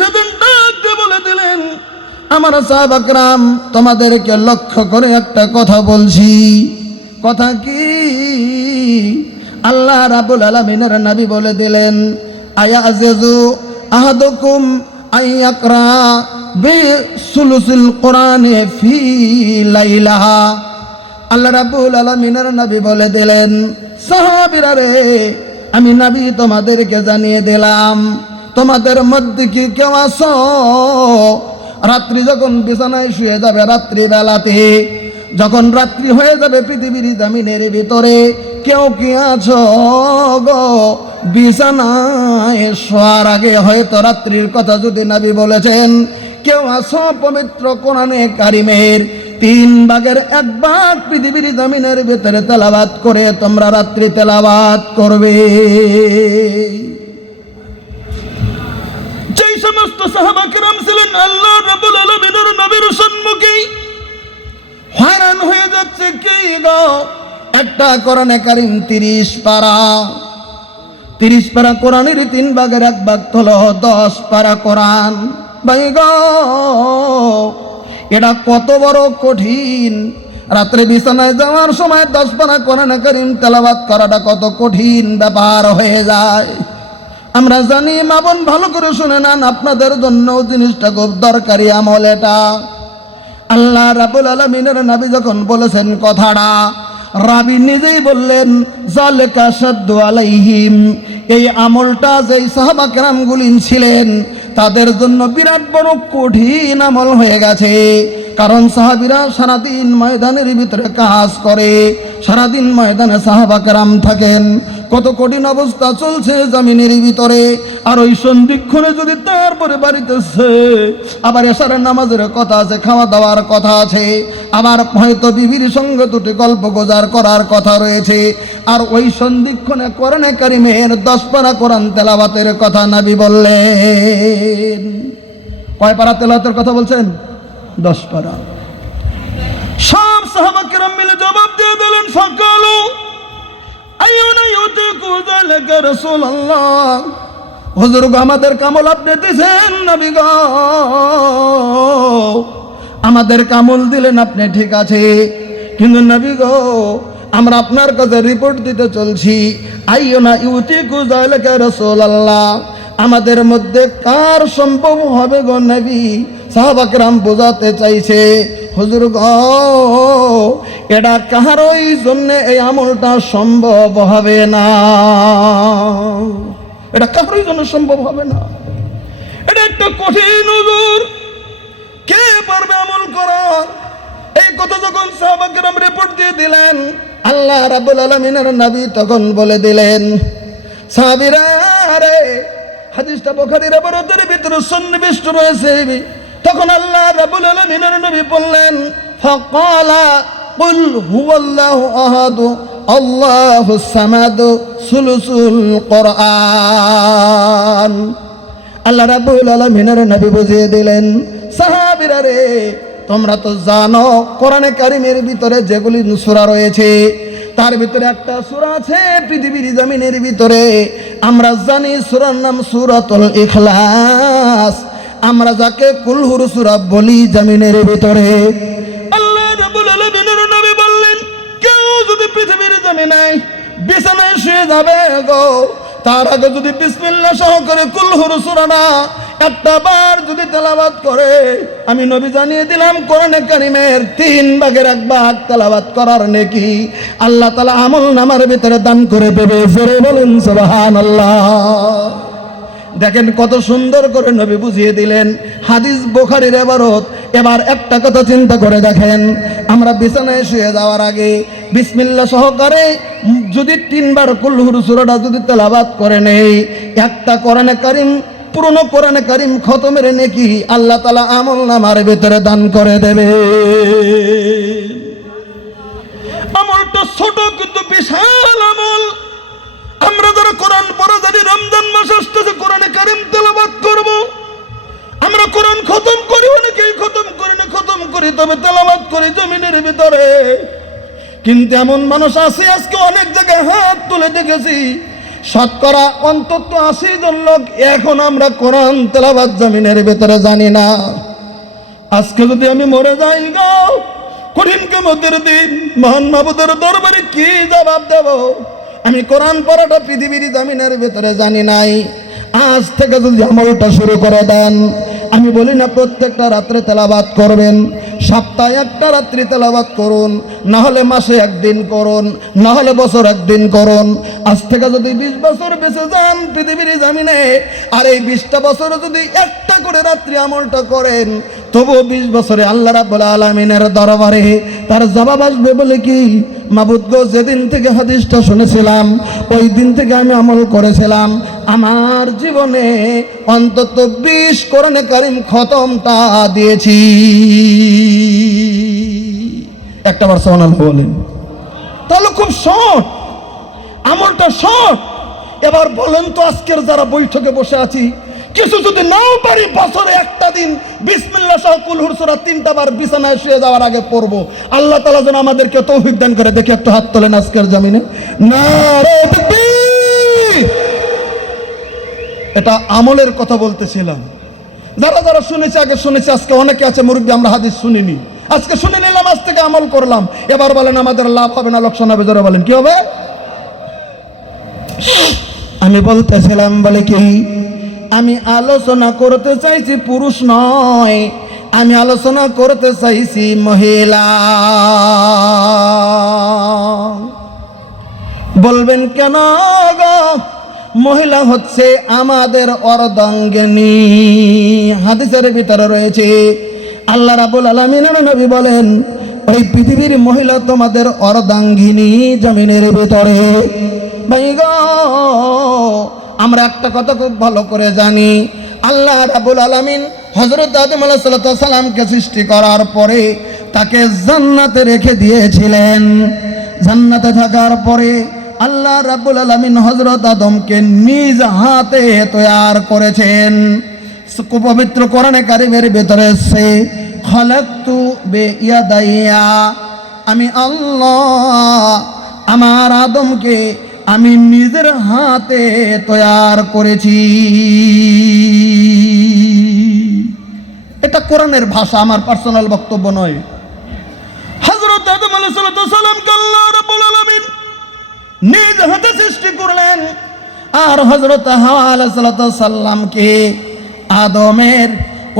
সেদিন ডাক দিয়ে বলে দিলেন, আমার সাহাবা کرام তোমাদেরকে লক্ষ্য করে একটা কথা বলছি। কথা কি? আল্লাহ রাব্বুল আলামিনের নবী বলে দিলেন, আয়াযু আহাদুকুম আইয়াকরা বিসুলুসিল কোরআনে ফি লাইলাহা। আল্লাহ রাব্বুল আলামিনের নবী বলে দিলেন, সাহাবীরা রে, আমি নবী তোমাদেরকে জানিয়ে দিলাম, তোমাদের মধ্যে কি কেউ আছো রাত্রি যখন বিছানায় শুয়ে যাবে, রাত্রি বেলাতে যখন রাত্রি হয়ে যাবে পৃথিবীর জমিনের ভিতরে, কেউ কি আছো গো বিছানায় শোয়ার আগে হয়তো রাত্রির কথা যদি নবী বলেছেন, কেউ আছো পবিত্র কোরআনে কারিমের 3 ভাগের 1 ভাগ পৃথিবীর জমিনের ভিতরে তেলাওয়াত করে তোমরা রাত্রি তেলাওয়াত করবে? যেই সমস্ত সাহাবা কিরাম ছিলেন আল্লাহ রাব্বুল আলামিনের নবীর সম্মুখে হয়রান হয়ে যাচ্ছে, কি গো একটা কোরআনে কারিম 30 পারা কোরআনের 3 ভাগের 1 ভাগ হলো 10 পারা কোরআন। ভাই গো, এটা কত বড় কঠিন। রাত্রে বিছানায় যাওয়ার সময় 10 পারা কোরআনে কারিম তেলাওয়াত করাটা কত কঠিন ব্যাপার হয়ে যায়। আমরা জানি, মা বোন ভালো করে শুনে নেন, আপনাদের জন্য জিনিসটা খুব দরকারি আমল এটা। আল্লাহ রাব্বুল আলামিনের নবী যখন বলেছেন কথাটা, রাবি নিজেই বললেন, যালিকা শাদ্দু আলাইহিম, এই আমলটা যেই সাহাবা কেরামগুলি ছিলেন তাদের জন্য বিরাট বড় কঠিন আমল হয়ে গেছে। কারণ সাহাবীরা সারাদিন ময়দানের ভিতরে কাজ করে, সারাদিন ময়দানে সাহাবা কেরাম থাকেন, কত কঠিন অবস্থা চলছে জমিনের ভিতরে। আর ওই সন্ধিক্ষণে যদি তারপরে বাড়িতেছে, আবার এশার নামাজের কথা আছে, খাওয়া দাওয়ার কথা আছে, আবার হয়তো বিবির সঙ্গে দুটি গল্প গোজার করার কথা রয়েছে, আর ওই সন্ধিক্ষণে কোরআনে কারিমের 10 পারা কোরআন তেলাওয়াতের কথা নবী বললেন। কয় পারা তেলাওয়াতের কথা বলছেন? 10 পারা। সব সাহাবা কেরাম মিলে জবাব দিয়ে দিলেন, ফাকালু আইয়ুনা ইউতিকু যালিকা রাসূলুল্লাহ। হুজুর গো, আমাদের কামল আপনি দিয়েছেন নবী গো, আমাদের কামল দিলেন আপনি, ঠিক আছে, কিন্তু নবী গো আমরা আপনার কাছে রিপোর্ট দিতে চলছি, আইয়ুনা ইউতিকু যালিকা রাসূলুল্লাহ, আমাদের মধ্যে কার সম্ভব হবে গো নবী? সাহাবা কেরাম বোঝাতে চাইছে, হুজুর গো এটা কাহারই জন্য এই আমলটা সম্ভব হবে না, এটা কাহারই জন্য সম্ভব হবে না, এটা একটা কঠিন হুজুর, কে পারবে আমল করা? এই কথা যখন সাহাবা কেরাম রিপোর্ট দিয়ে দিলেন, আল্লাহ রাব্বুল আলামিনের নবী তখন বলে দিলেন, সাহাবীরা রে, হাদিসটা বুখারীর বরাতের ভিতরে সন্নিবিষ্ট রয়েছে। তখন আল্লাহ রাব্বুল আলামিনের নবী বললেন, ফাকালা কুল হুয়াল্লাহু আহাদ আল্লাহুস সামাদ সুলুসুল কোরআন। আল্লাহ রাব্বুল আলামিনের নবী বুঝিয়ে দিলেন, সাহাবীরা রে, তোমরা তো জানো কোরআনে কারিমের ভিতরে যেগুলি সূরা রয়েছে, তার ভিতরে একটা সূরা আছে পৃথিবীর জমিনের ভিতরে, আমরা জানি সূরার নাম সূরাতুল ইখলাস, আমরা যাকে কুলহুর সূরা বলি জমিনের ভিতরে। আল্লাহ রাব্বুল আলামিনের নবী বললেন, কেউ যদি পৃথিবীর জমিনে বিছানায় শুয়ে যাবে গো, তার আগে যদি বিসমিল্লাহ সহকারে কুলহুর সূরাটা একটা বার যদি তেলাওয়াত করে, আমি নবী জানিয়ে দিলাম কোরআনে কারিমের 3 ভাগের 1 ভাগ তেলাওয়াত করার নেকি আল্লাহ তাআলা আমল নামার ভিতরে দান করে দেবে। জোরে বলেন সুবহানাল্লাহ। দেখেন কত সুন্দর করে নবী বুঝিয়ে দিলেন, হাদিস বুখারীর ইবারত। এবার একটা কথা চিন্তা করে দেখেন, আমরা বিছানায় শুয়ে যাওয়ার আগে বিসমিল্লাহ সহকারে যদি 3 বার কুলহুর সূরাটা যদি তেলাওয়াত করে নেই, একটা কোরআনে কারিম, পুরনো কোরআনে কারিম খতমের নেকি আল্লাহ তাআলা আমল নামার ভিতরে দান করে দেবে। আমলটা ছোট কিন্তু বিশাল আমল। আমরা যারা কোরআন পড়া জানি, রমজান মাস আসতেছে, কোরআনে কারিম তেলাওয়াত করব, আমরা কোরআন খতম করি, অনেকেই খতম করি না, খতম করি তবে তেলাওয়াত করি জমিনের ভিতরে। কিন্তু এমন মানুষ আছে আজকে অনেক জায়গায় হাত তুলে দেখেছি, শতকরা অন্তত 80 জন লোক এখন আমরা কোরআন তেলাওয়াত জমিনের ভেতরে জানি না। আজকে যদি আমি মরে যাই গো, কঠিন কিয়ামতের দিন মহান মাবুদের দরবারে কি জবাব দেব? আমি কোরআন পড়াটা পৃথিবীর জমিনের ভেতরে জানি নাই। আজ থেকে যদি আমলটা শুরু করে দেন, আমি বলি না প্রত্যেকটা রাত্রে তেলাওয়াত করবেন, সপ্তাহে একটা রাত্রি তেলাওয়াত করুন, না হলে মাসে একদিন করুন, না হলে বছর একদিন করুন। আজ থেকে যদি 20 বছর বেঁচে যান পৃথিবীর জমিনে, আর এই 20টা বছর যদি একটা করে রাত্রি আমলটা করেন, তবুও 20 বছরে আল্লাহ রাব্বুল আলামিনের দরবারে তার জবাব আসবে বলে কি, মাবুদ গো, যেদিন থেকে হাদিসটা শুনেছিলাম ওই দিন থেকে আমি আমল করেছিলাম, আমার জীবনে অন্তত 20 কোরআনে কারিম খতমটা দিয়েছি। একটা বার সুবহানাল্লাহ বলেন। তাহলে খুব শর্ট, আমলটা শর্ট। এবার বলেন তো, আজকের যারা বৈঠকে বসে আছি, কিছু যদি নাও পারি বছরে একটা দিন বিসমিল্লাহ সহ কুল হুর সূরা 3টা বার বিছানায় শুয়ে যাওয়ার আগে পড়বো। আল্লাহ তাআলা যেন আমাদেরকে তৌফিক দান করে। দেখি একটু হাত তোলেন আজকের জমিনে। নারে তাকবীর। এটা আমলের কথা বলতেছিলাম। যারা যারা শুনেছে আগে শুনেছে, আজকে অনেকে আছে মুরব্বী আমরা হাদিস শুনিনি, আজকে শুনে নিলাম, আজ থেকে আমল করলাম। এবার বলেন আমাদের লাভ হবে না লোকসান হবে? জোরে বলেন কি হবে? আমি বলতেছিলাম বলে কি, আমি আলোচনা করতে চাইছি পুরুষ নয়, আমি আলোচনা করতে চাইছি মহিলা। বলবেন কেন গো? মহিলা হচ্ছে আমাদের অর্ধাঙ্গিনী। হাদিসের ভিতরে রয়েছে, আল্লাহ রাব্বুল আলামিনের নবী বলেন, ওই পৃথিবীর মহিলা তোমাদের অর্ধাঙ্গিনী জমিনের ভিতরে। ভাই গো, আমরা একটা কথা খুব ভালো করে জানি, আল্লাহ রাব্বুল আলামিন হযরত আদম আলাইহিস সালামকে সৃষ্টি করার পরে তাকে জান্নাতে রেখে দিয়েছিলেন। জান্নাতে থাকার পরে আল্লাহ রাব্বুল আলামিন হযরত আদমকে নিজ হাতে তৈরি করেছেন। পবিত্র কোরআনে কারিমের ভিতরে সে খালাকতু বিয়াদাইয়া, আমি আল্লাহ আমার আদমকে আমি নিজের হাতে তৈরি করেছি। এটা কোরআনের ভাষা, আমার পার্সোনাল বক্তব্য নয়। হযরত আদম আলাইহিস সালামকে আল্লাহ রাব্বুল আলামিন নিজ হাতে সৃষ্টি করলেন, আর হযরত হাওয়া আলাইহিস সালামকে আদমের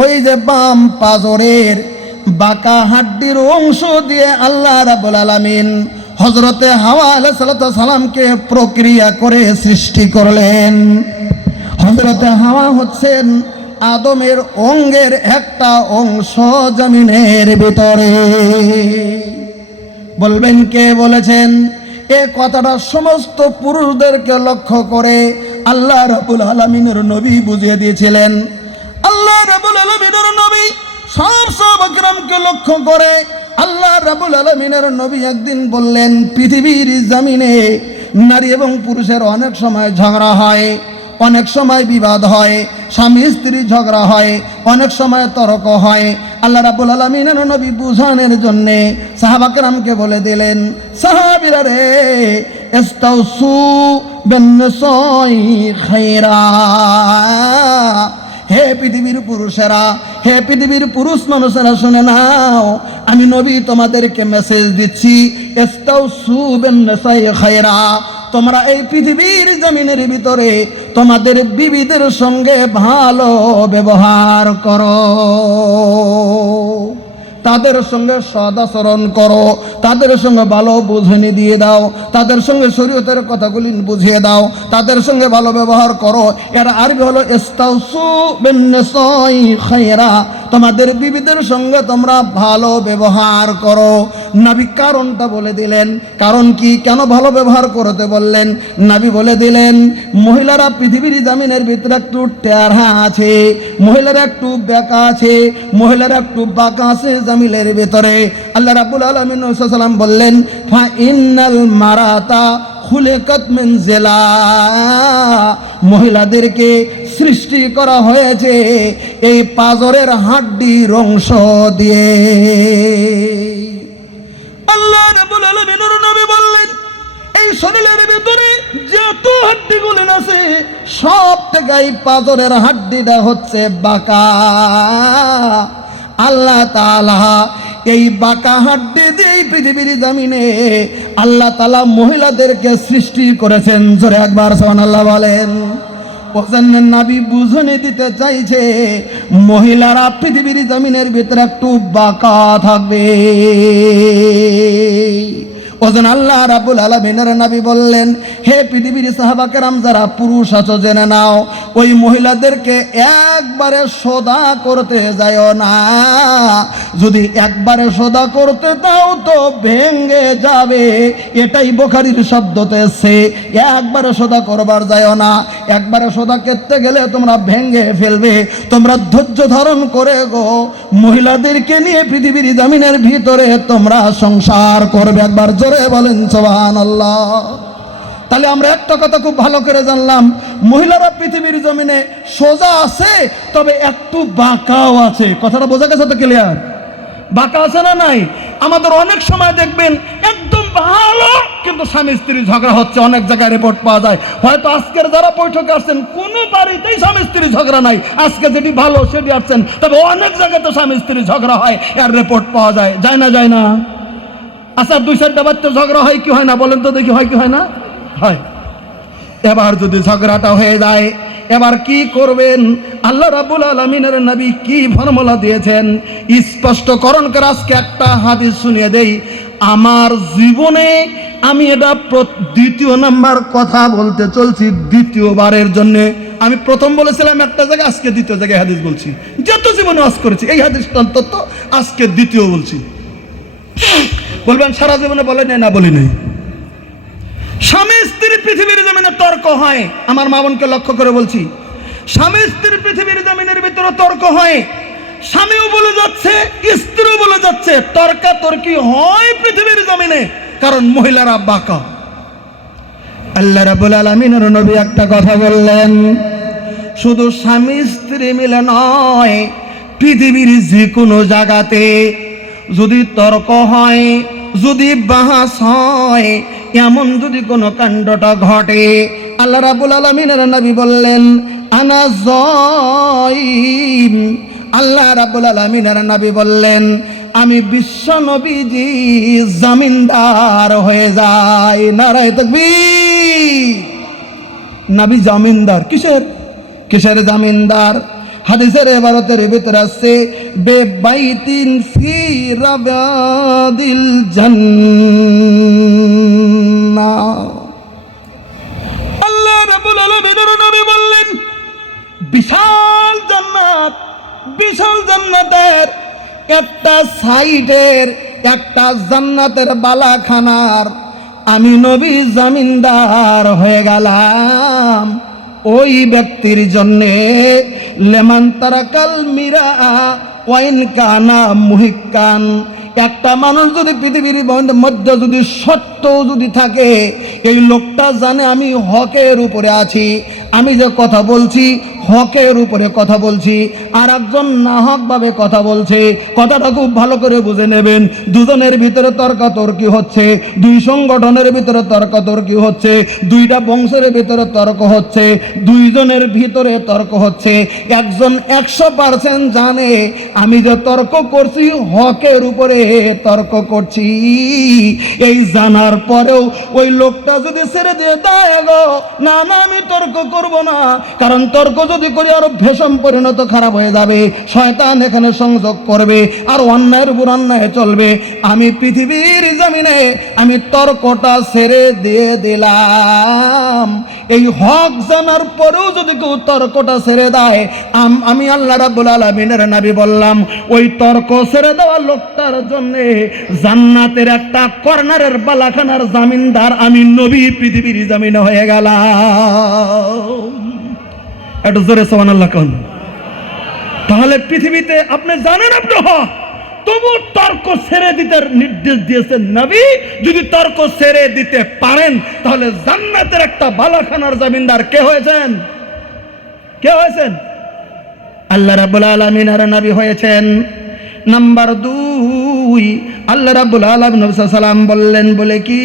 ওই যে বাম পাজরের বাঁকা হাড্ডির অংশ দিয়ে আল্লাহ রাব্বুল আলামিন হযরতে হাওয়া আলাইহিস সালামকে প্রক্রিয়া করে সৃষ্টি করলেন। হযরতে হাওয়া হচ্ছেন আদমের অঙ্গের একটা অংশ জমিনের ভিতরে। বলবেন কে বলেছেন? এ কথাটা সমস্ত পুরুষদেরকে লক্ষ্য করে আল্লাহ রাব্বুল আলামিনের নবী বুঝিয়ে দিয়েছিলেন। আল্লাহ রাব্বুল আলামিনের নবী সব সাহাবা কিরামকে লক্ষ্য করে আল্লাহ রাব্বুল আলামিনের নবী একদিন বললেন, পৃথিবীর জমিনে নারী এবং পুরুষের অনেক সময় ঝগড়া হয়, অনেক সময় বিবাদ হয়, স্বামী স্ত্রী ঝগড়া হয়, অনেক সময় তর্ক হয়। আল্লাহ রাব্বুল আলামিনের নবী বুঝানোর জন্য সাহাবা কেরামকে বলে দিলেন, সাহাবীরা রে, ইস্তাউসু বিন-নিসাই খায়রা। হে পৃথিবীর পুরুষেরা, হে পৃথিবীর পুরুষ মানুষেরা, শুনে নাও, আমি নবী তোমাদেরকে মেসেজ দিচ্ছি, ইস্তাউসু বিন-নিসাই খায়রা। তোমরা এই পৃথিবীর জমিনের ভিতরে তোমাদের বিবিদের সঙ্গে ভালো ব্যবহার করো, তাদের সঙ্গে সদাচরণ করো, তাদের সঙ্গে ভালো বুঝানি দিয়ে দাও, তাদের সঙ্গে শরীয়তের কথাগুলি বুঝিয়ে দাও, তাদের সঙ্গে ভালো ব্যবহার করো। এর আরবি হলো ইস্তাউসু বিন-নিসাই খায়রা, তোমাদের বিবিদের সঙ্গে তোমরা ভালো ব্যবহার করো। নবী কারণটা বলে দিলেন। কারণ কি, কেন ভালো ব্যবহার করতে বললেন? নবী বলে দিলেন, মহিলারা পৃথিবীর জামিনের ভিতরে একটু টেরা আছে, মহিলারা একটু বেঁকা আছে, মহিলারা একটু বাঁকা আছে জামিলের ভিতরে। আল্লাহ রাব্বুল আলামিন সাল্লাম বললেন, ফা ইন্নাল মারাতা খুলিকাত মিন জিলা, মহিলাদেরকে সৃষ্টি করা হয়েছে এই পাজরের হাড্ডির অংশ দিয়ে। আল্লাহ রাব্বুল আলামিনের নবী বললেন, এই এই শরীরের ভিতরে যত হাড্ডিগুলো আছে সব থেকে এই পাঁজরের হাড্ডিটা হচ্ছে বাঁকা। আল্লাহ তাআলা এই বাঁকা হাড্ডি দিয়ে পৃথিবীর জমিনে আল্লাহ তাআলা মহিলাদেরকে সৃষ্টি করেছেন। জোরে একবার সুবহানাল্লাহ বলেন। ওজন্যের নবী বুঝনে দিতে চাইছে মহিলারা পৃথিবীর জমিনের ভিতরে একটু বাঁকা থাকবে। ওজন আল্লাহ রাব্বুল আলামিনের নবী বললেন, হে পৃথিবীর সাহাবা কেরাম যারা পুরুষ আছো জেনে নাও, ওই মহিলাদেরকে একবারে সদা করতে যাও না। যদি একবারে সদা করতে দাও তো ভেঙে যাবে। এটাই বুখারীর শব্দতে এসেছে, একবারে সদা করবার যাও না। একবারে সদা করতে গেলে তোমরা ভেঙে ফেলবে। তোমরা ধৈর্য ধারণ করে গো মহিলাদেরকে নিয়ে পৃথিবীর জমিনের ভিতরে তোমরা সংসার করবে। একবার জোরে বলেন সুবহানাল্লাহ। তাহলে আমরা একটা কথা খুব ভালো করে জানলাম, মহিলারা পৃথিবীর জমিনে সোজা আছে, তবে একটু বাঁকাও আছে। কথাটা বোঝা গেছে তো? ক্লিয়ার? বাঁকা আছে না নাই? আমাদের অনেক সময় দেখবেন একদম ভালো, কিন্তু স্বামী স্ত্রী ঝগড়া হচ্ছে। অনেক জায়গায় রিপোর্ট পাওয়া যায়। হয়তো আজকের যারা বৈঠকে আসছেন কোনো বাড়িতেই স্বামী স্ত্রী ঝগড়া নাই, আজকে যেটি ভালো সেটি আসছেন, তবে অনেক জায়গায় তো স্বামী স্ত্রী ঝগড়া হয়, এর রিপোর্ট পাওয়া যায়। যায় না? যায় না? আচ্ছা, 2-4টা বাচ্চা ঝগড়া হয় কি হয় না বলেন তো দেখি? হয় কি হয় না? হয়। এবার যদি ঝগড়াটা হয়ে যায়, এবার কি করবেন? আল্লাহ রাব্বুল আলামিনের নবী কি ফর্মুলা দিয়েছেন স্পষ্টকরণ করে আজকে একটা হাদিস শুনিয়ে দেই। আমার জীবনে আমি এটা দ্বিতীয় নাম্বার কথা বলতে চলছি, দ্বিতীয়বারের জন্য। আমি প্রথম বলেছিলাম একটা জায়গায়, আজকে দ্বিতীয় জায়গায় হাদিস বলছি। যত জীবনে ওয়াজ করেছি এই হাদিসটা অন্তত আজকে দ্বিতীয় বলছি। বলবেন সারা জীবনে বলে নাই? না, বলি নাই। স্বামী স্ত্রী পৃথিবীর জমিনে তর্ক হয়। আমার মা বোনকে লক্ষ্য করে বলছি, স্বামী স্ত্রী পৃথিবীর জমিনের ভিতরে তর্ক হয়। স্বামীও বলে যাচ্ছে, স্ত্রীও বলে যাচ্ছে, তর্কাতর্কি হয় পৃথিবীর জমিনে, কারণ মহিলারা বাঁকা। আল্লাহ রাব্বুল আলামিনের নবী একটা কথা বললেন, শুধু স্বামী স্ত্রী মিলে নয়, পৃথিবীর যে কোনো জায়গাতে যদি তর্ক হয়, যদি বাহাস হয়, এমন যদি কোনো কাণ্ডটা ঘটে, আল্লাহ রাব্বুল আলামিনের নবী বললেন আনা যাইম। আল্লাহ রাব্বুল আলামিনের নবী বললেন আমি বিশ্ব নবীজি জামিনদার হয়ে যাই। নারায়ে তাকবীর। নবী জামিনদার। কিসের? কিসের জামিনদার? হাদিসের ইবারতের ভিতরে আছে বেবাইতিন ফি রাবাদিল জান্নাহ। আল্লাহ রাব্বুল আলামিনের নবী বললেন বিশাল জান্নাত, বিশাল জান্নাতের একটা সাইডের, একটা জান্নাতের বালাখানার আমি নবী জামিনদার হয়ে গেলাম। ওই ব্যক্তির জন্যে লেমান তারাকাল মিরা ওয়াইন কানা মুহিক্কান। একটা মানুষ যদি পৃথিবীর মধ্যে যদি সত্য যদি থাকে, এই লোকটা জানে আমি হকের উপরে আছি, আমি যে কথা বলছি হকের উপরে কথা বলছি, আর একজন নাহকভাবে কথা বলছে। কথাটা খুব ভালো করে বুঝে নেবেন। দুজনের ভিতরে তর্কাতর্কি হচ্ছে, দুই সংগঠনের ভিতরে তর্কাতর্কি হচ্ছে, দুইটা বংশের ভিতরে তর্ক হচ্ছে, দুইজনের ভিতরে তর্ক হচ্ছে। একজন 100% জানে আমি যে তর্ক করছি হকের উপরে তর্ক করছি। এই জানার পরেও ওই লোকটা যদি ছেড়ে দিয়ে দেয় গো, না না আমি তর্ক করব না, কারণ তর্ক যদি করি আরো ভীষণ পরিণত খারাপ হয়ে যাবে, শয়তান এখানে সংযোগ করবে আর অন্যায়ের উপর অন্যায় চলবে। আমি পৃথিবীর জমিনে আমি তর্কটা ছেড়ে দিয়ে দিলাম। এই হক জানার পরেও যদি কেউ তর্কটা ছেড়ে দেয়, আমি আল্লাহ রাব্বুল আলামিনের নবী বললাম ওই তর্ক ছেড়ে দেওয়া লোকটার জন্য জান্নাতের একটা কর্নারের বালাখানার জামিনদার আমি নবী পৃথিবীর জমিনে হয়ে গেলাম। একটু জোরে সুবহানাল্লাহ কোন। তাহলে পৃথিবীতে আপনি জানেন আপনি হক, তবু তর্ক ছেড়ে দিতে নির্দেশ দিয়েছেন নবী। যদি তর্ক ছেড়ে দিতে পারেন তাহলে জান্নাতের একটা বালাখানার জামিনদার কে হয়েছেন? কে হয়েছেন? আল্লাহ রাব্বুল আলামিনের নবী হয়েছেন। নাম্বার 2, আল্লাহ রাব্বুল আলামিন নবী সাল্লাল্লাহু আলাইহি ওয়াসাল্লাম বললেন বলে কি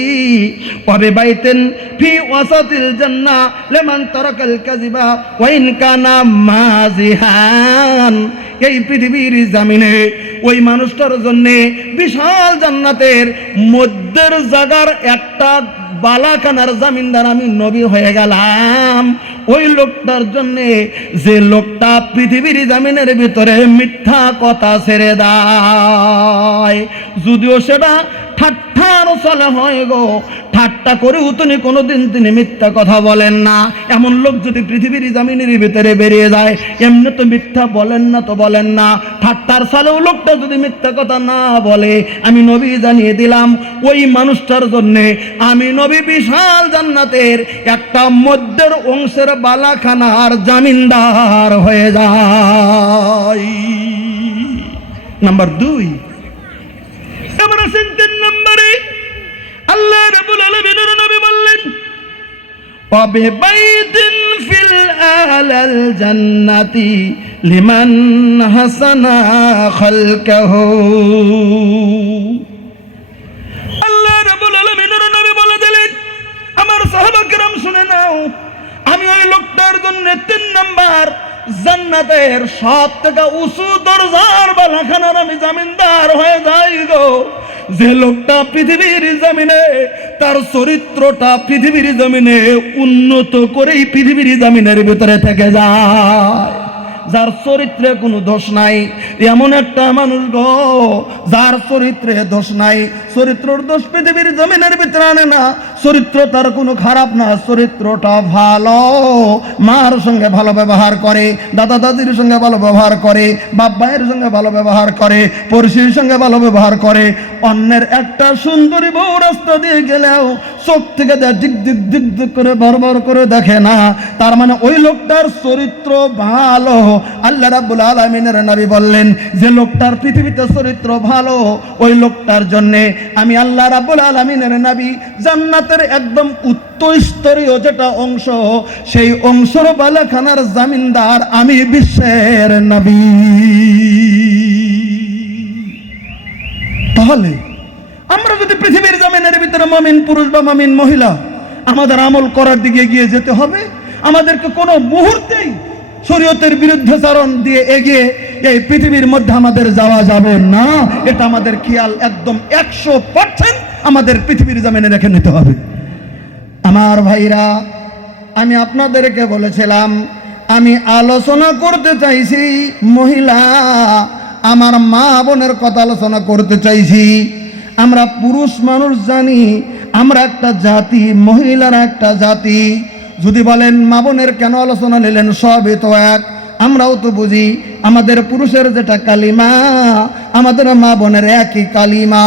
ওয়াবে বাইতেন ফি ওয়াসাতিল জান্নাহ লিমান তারাকাল কাযিবা ওয়া ইন কানা মাযিহান। এই পৃথিবীর জমিনে ওই মানুষটার জন্য বিশাল জান্নাতের মধ্যের জায়গার একটা বালাখানার জামিনদার আমি নবী হয়ে গেলাম। ওই লোকটার জন্য যে লোকটা পৃথিবীর জামিনের ভিতরে মিথ্যা কথা ছেড়ে দেয়, যদিও সেটা ঠাট্টার চলে হয় গো, ঠাট্টা করেও কোনোদিন তিনি মিথ্যা কথা বলেন না। এমন লোক যদি পৃথিবীর জামিনের ভিতরে বেরিয়ে যায়, এমনি তো মিথ্যা বলেন না, তো বলেন না, ঠাট্টার সালেও লোকটা যদি মিথ্যা কথা না বলে, আমি নবী জানিয়ে দিলাম ওই মানুষটার জন্যে আমি নবী বিশাল জান্নাতের একটা মধ্যের অংশের বালাখানার জামিনদার হয়ে যায়। নাম্বার 2, এবার আসেন 3 নম্বরে। আল্লাহ রাব্বুল আলামিনের নবী বললেন ওয়াবে বাইতিন ফিল আলাল জান্নাতি লিমান হাসানা খালকাহু। আল্লাহ রাব্বুল আলামিনের নবী বলে দিলেন আমার সাহাবা কিরাম শুনে নাও, আমি ওই লোকটার জন্য 3 নাম্বার জান্নাতের সবথেকে উঁচু দরজার বালাখানার আমি জামিনদার হয়ে যাই গো। যে লোকটা পৃথিবীর জমিনে তার চরিত্রটা পৃথিবীর জমিনে উন্নত করেই পৃথিবীর জমিনের ভিতরে থেকে যায়, যার চরিত্রে কোনো দোষ নাই, এমন একটা মানুষ গো যার চরিত্রে দোষ নাই। চরিত্রর দোষ পৃথিবীর জমিনের ভিতরে আনে না, চরিত্র তার কোনো খারাপ না, চরিত্রটা ভালো, মার সঙ্গে ভালো ব্যবহার করে, দাদা দাদির সঙ্গে ভালো ব্যবহার করে, বাপ ভাইয়ের সঙ্গে ভালো ব্যবহার করে, পড়শির সঙ্গে ভালো ব্যবহার করে। অন্যের একটা সুন্দরী বউ রাস্তা দিয়ে গেলেও চোখ থেকে দিক দিক দিক দিক করে বরবর করে দেখে না, তার মানে ওই লোকটার চরিত্র ভালো। আল্লাহ রাব্বুল আলামিনের নবী বললেন যে লোকটার পৃথিবীতে চরিত্র ভালো, ওই লোকটার জন্য আমি আল্লাহ রাব্বুল আলামিনের নবী জান্নাতের একদম উচ্চ স্তরীয় যেটা অংশ, সেই অংশের বালাখানার জামিনদার আমি বিশ্বের নবী। তাহলে আমরা যদি পৃথিবীর জমিনের ভিতরে মুমিন পুরুষ বা মুমিন মহিলা, আমাদের আমল করার দিকে এগিয়ে যেতে হবে। আমাদেরকে কোনো মুহূর্তেই শরীয়তের বিরুদ্ধাচরণ দিয়ে এগিয়ে এই পৃথিবীর মধ্যে আমাদের যাওয়া যাবে না। এটা আমাদের খেয়াল একদম 100% আমাদের পৃথিবীর জমিনে রেখে নিতে হবে। আমার ভাইরা, আমি আপনাদেরকে বলেছিলাম আমি আলোচনা করতে চাইছি মহিলা, আমার মা বোনের কথা আলোচনা করতে চাইছি। আমরা পুরুষ মানুষ জানি আমরা একটা জাতি, মহিলারা একটা জাতি। যদি বলেন মা বোনের কেন আলোচনা নিলেন, সবই তো এক। আমরাও তো বুঝি আমাদের পুরুষের যেটা কালিমা, আমাদের মা বোনের একই কালিমা।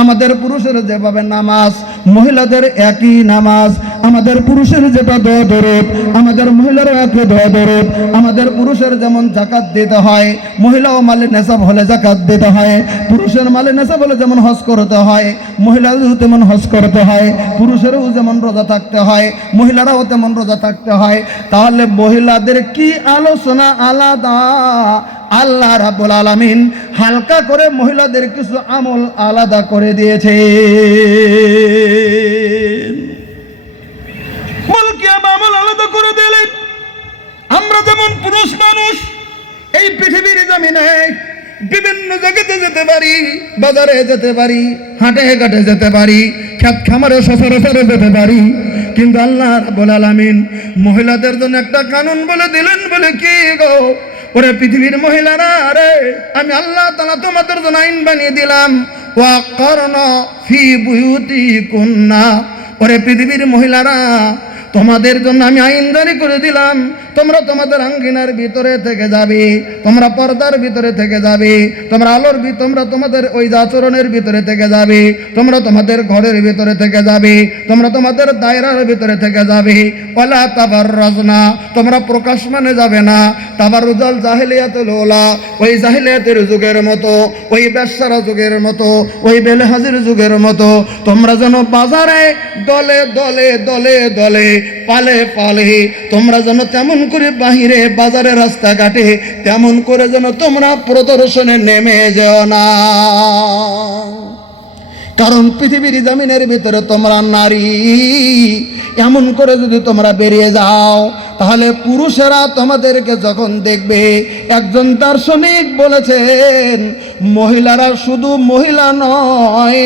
আমাদের পুরুষের যেভাবে নামাজ, মহিলাদের একই নামাজ। আমাদের পুরুষের যেটা দরদ, আমাদের মহিলারও একই দরদ। আমাদের পুরুষের যেমন যাকাত দিতে হয়, মহিলাও মালে নেশাব হলে যাকাত দিতে হয়। পুরুষের মালে নেশাব হলে যেমন হজ করতে হয়, মহিলাদেরও তেমন হজ করতে হয়। পুরুষেরও যেমন রোজা থাকতে হয়, মহিলারাও তেমন রোজা থাকতে হয়। তাহলে মহিলাদের কি আলোচনা আলাদা? আল্লাহ রাব্বুল আলামিন হালকা করে মহিলাদের কিছু আমল আলাদা করে দিয়েছে। বলকি আমল আলাদা করে দিলেন। আমরা যেমন পুরুষ মানুষ এই পৃথিবীর জমিনে বিভিন্ন জায়গাতে যেতে পারি, বাজারে যেতে পারি, হাটে ঘাটে যেতে পারি, ক্ষেত খামারে সচরাচরে যেতে পারি, কিন্তু আল্লাহ রাব্বুল আলামিন মহিলাদের জন্য একটা কানুন বলে দিলেন। বলে কি গো, ওরে পৃথিবীর মহিলারা, রে আমি আল্লাহ তাআলা তোমাদের জন্য আইন বানিয়ে দিলাম, ওয়াকারনা ফি বুয়ুতিকুন্না। ওরে পৃথিবীর মহিলারা, তোমাদের জন্য আমি আইন জারি করে দিলাম, তোমরা তোমাদের আঙ্গিনার ভিতরে থেকে যাবে, তোমরা পর্দার ভিতরে থেকে যাবে, তোমরা আলোর তোমরা তোমাদের ওই আচরণের ভিতরে থেকে যাবে, তোমরা তোমাদের ঘরের ভিতরে থেকে যাবে, তোমরা তোমাদের দায়রার ভিতরে থেকে যাবে। ওয়ালা তাবাররাজনা, তোমরা প্রকাশ মানে যাবে না। তাবাররুজাল জাহিলিয়াতুল উলা, ওই জাহিলিয়াতের যুগের মতো, ওই বেশ্যারা যুগের মতো, ওই বেলহাজির যুগের মতো তোমরা যেন বাজারে দলে দলে দলে দলে পালে পালে তোমরা যেন তেমন করে বাহিরে বাজারে রাস্তাঘাটে তেমন করে যেন তোমরা প্রদর্শনে নেমে যাও না। কারণ পৃথিবীর জমিনের ভিতরে তোমরা নারী, এমন করে যদি তোমরা বেরিয়ে যাও তাহলে পুরুষেরা তোমাদেরকে যখন দেখবে, একজন দার্শনিক বলেছেন মহিলারা শুধু মহিলা নয়,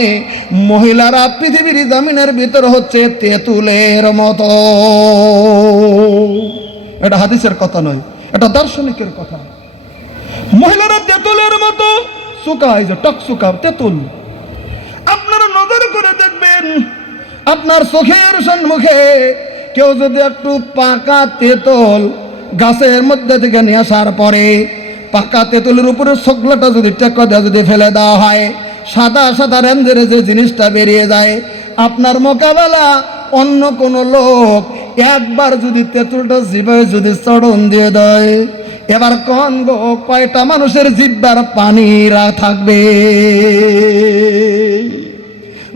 মহিলারা পৃথিবীর জমিনের ভিতরে হচ্ছে তেঁতুলের মতো। এটা হাদিসের কথা নয়, এটা দার্শনিকের কথা। মহিলারা তেঁতুলের মতো শুকায়, যে টক শুকা তেঁতুল। আপনারা নজর করে দেখবেন, আপনার চোখের সম্মুখে কেউ যদি একটু পাকা তেঁতুল গাছের মধ্যে থেকে নিয়ে আসার পরে পাকা তেঁতুলের উপরে শকলাটা যদি টেক্কা দিয়ে যদি ফেলে দেওয়া হয়, সাদা সাদা রেঞ্জের যে জিনিসটা বেরিয়ে যায়, আপনার মোকাবেলা অন্য কোনো লোক একবার যদি তেঁতুলটা জিভায় যদি চড়ন দিয়ে দেয়, এবার কোন গো কয়টা মানুষের জিব্বার পানিরা থাকবে?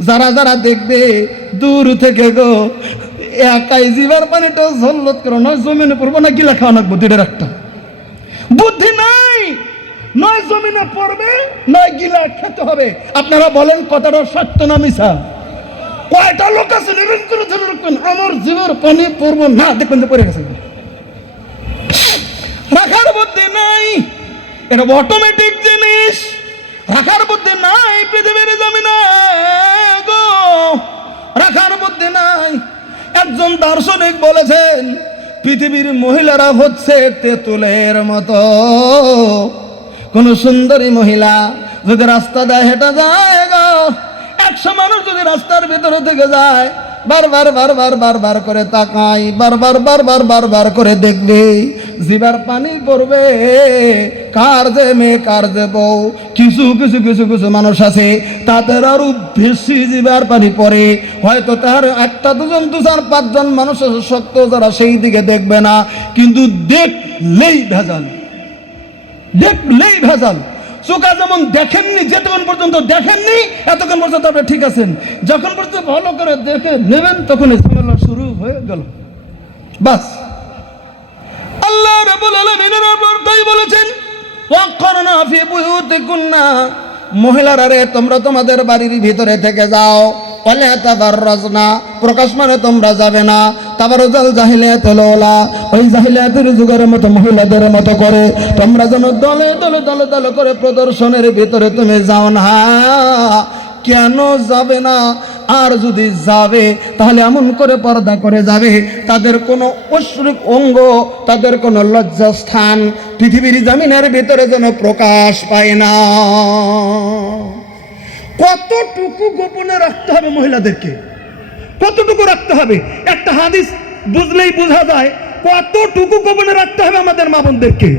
যারা যারা দেখবে দূর থেকে গো একাই জিবার পানিটা ঝল্লত করো, নয় জমিনে পড়বো না গিলা খাওয়া লাগবো, দুইটার একটা। বুদ্ধি নাই, নয় জমিনে পড়বে নয় গিলা খেতে হবে। আপনারা বলেন কথাটা সত্য না মিছা? কয়টা লোক আছে নিরন করে ধরে রাখবেন আমার জিবার পানি পড়বো না, দেখবেন যে পড়ে গেছে। রাখার বুদ্ধি নাই, এটা অটোমেটিক জিনিস। রাখার বুদ্ধি নাই পৃথিবীর জমিনে গো, রাখার বুদ্ধি নাই। একজন দার্শনিক বলেছেন পৃথিবীর মহিলারা হচ্ছে তেঁতুলের মতো। কোন সুন্দরী মহিলা যদি রাস্তা দিয়ে হেঁটে যায় গো, 100 মানুষ যদি রাস্তার ভিতরে থেকে যায়, বারবার বারবার বারবার করে তাকাই, বারবার বারবার বারবার করে দেখবে, জিবার পানি পড়বে। কার যে মেয়ে কার যে বউ, কিছু কিছু কিছু কিছু মানুষ আছে তাদের আরো বেশি জিবার পানি পড়ে। হয়তো তার 1 2 3 4 5 জন মানুষ আছে শক্ত, যারা সেই দিকে দেখবে না, কিন্তু দেখলেই ভেজাল, দেখলেই ভেজাল। চোখা যেমন দেখেননি, যেতক্ষণ পর্যন্ত দেখেননি এতক্ষণ পর্যন্ত আপনি ঠিক আছেন, যখন পর্যন্ত ভালো করে দেখে নেবেন তখন ঝামেলা শুরু হয়ে গেল। বাস আল্লাহ রাব্বুল আলামিনের তাই বলেছেন, ওয়াক্কারনা ফি বুয়ুতিকুন্না, মহিলারা রে তোমরা তোমাদের বাড়ির ভিতরে থেকে যাও। ওয়ালা তাবাররাজনা, প্রকাশ মানে তোমরা যাবে না। তাবারুজাল জাহিলিয়াতুল উলা, ওই জাহিলিয়াতের যুগের মতো মহিলাদের মতো করে তোমরা যেন দলে দলে দলে দলে করে প্রদর্শনের ভিতরে তুমি যাও না। কেন যাবে না? আর যদি যাবে তাহলে এমন করে পর্দা করে যাবে, তাদের কোনো ঐশ্বরিক অঙ্গ, তাদের কোনো লজ্জাস্থান পৃথিবীর জমিনের ভিতরে যেন প্রকাশ পায় না। কতটুকু গোপনে রাখতে হবে মহিলাদেরকে, কতটুকু রাখতে হবে? একটা হাদিস বুঝলেই বোঝা যায় কতটুকু গোপনে রাখতে হবে আমাদের মা বোনদেরকে।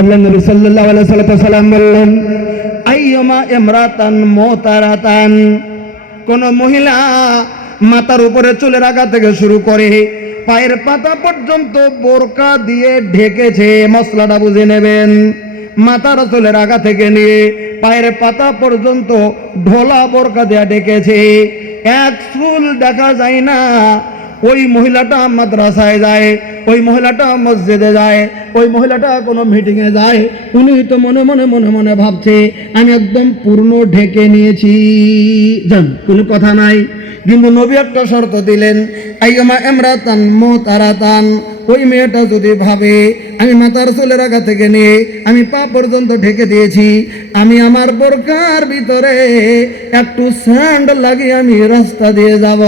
আল্লাহ নবী সাল্লাল্লাহু আলাইহি ওয়াসাল্লাম বললেন, আইয়ুমা ইমরাতান মুতারাতান, কোন মহিলা মাথার উপরে চুলের আগা থেকে শুরু করে পায়ের পাতা পর্যন্ত বোরকা দিয়ে ঢেকেছে, মশলাটা বুঝে নেবেন। মাথার চুলের আগা থেকে নিয়ে পায়ের পাতা পর্যন্ত ঢোলা বোরকা দিয়ে ঢেকেছে, এক চুল দেখা যায় না, ওই মহিলাটা মাদ্রাসায় যায়, ওই মহিলাটা মসজিদে যায়, ওই মহিলাটা কোনো মিটিংয়ে যায়, উনি তো মনে মনে মনে মনে ভাবছে আমি একদম পূর্ণ ঢেকে নিয়েছি, জান কোনো কথা নাই। কিন্তু নবী একটা শর্ত দিলেন, আইয়ুমা ইমরাতান মুতারাতান, ওই মেয়েটা যদি ভাবে আমি মাথার চুলের আগা থেকে নিয়ে আমি পা পর্যন্ত ঢেকে দিয়েছি, আমি আমার বোরকার ভিতরে একটু স্যান্ড লাগিয়ে আমি রাস্তা দিয়ে যাব,